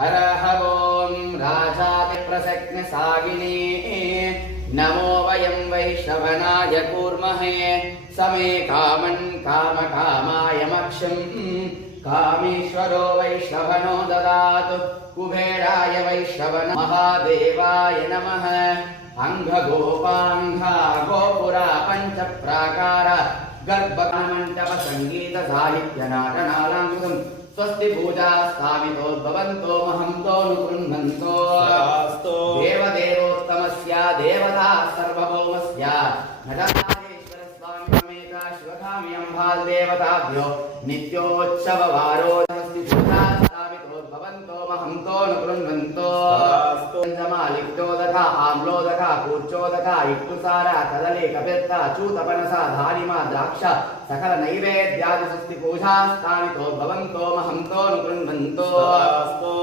अरहवों राजाते प्रसक्न सागिने नमो वयं वैष्णवनाय कूर्महे समे कामन् कामकामायमक्षं कामेश्वरो वैष्णवनो ददातु कुबेराय वैष्णवन महादेवाय नमः अंगगोपांघा गोपुरा पंच प्राकार गर्भमंडप संगीत साहित्य नाटनालंकृतं स्वस्ति पूजा स्थामितोद्भवन्तो महन्तो नुकृण्वन्तो देवदेवोत्तमस्य देवता सर्वभौमस्य नटराजेश्वर स्वामी समेत शिवगामि अम्बाल देवताभ्यो नित्योत्सववारो स्वस्ति पूजा स्थामितोद्भवन्तो महन्तो नुकृण्वन्तो पंचमालिक्योदका आम्लोदका कूर्चोदका इक्तुसारा कदली कपित्ता चूतपनसा धारिमा द्राक्ष सकल नैवेद्यादि स्वस्ति पूजा स्थानितो भवन्तो महन्तो नुकृण्वन्तो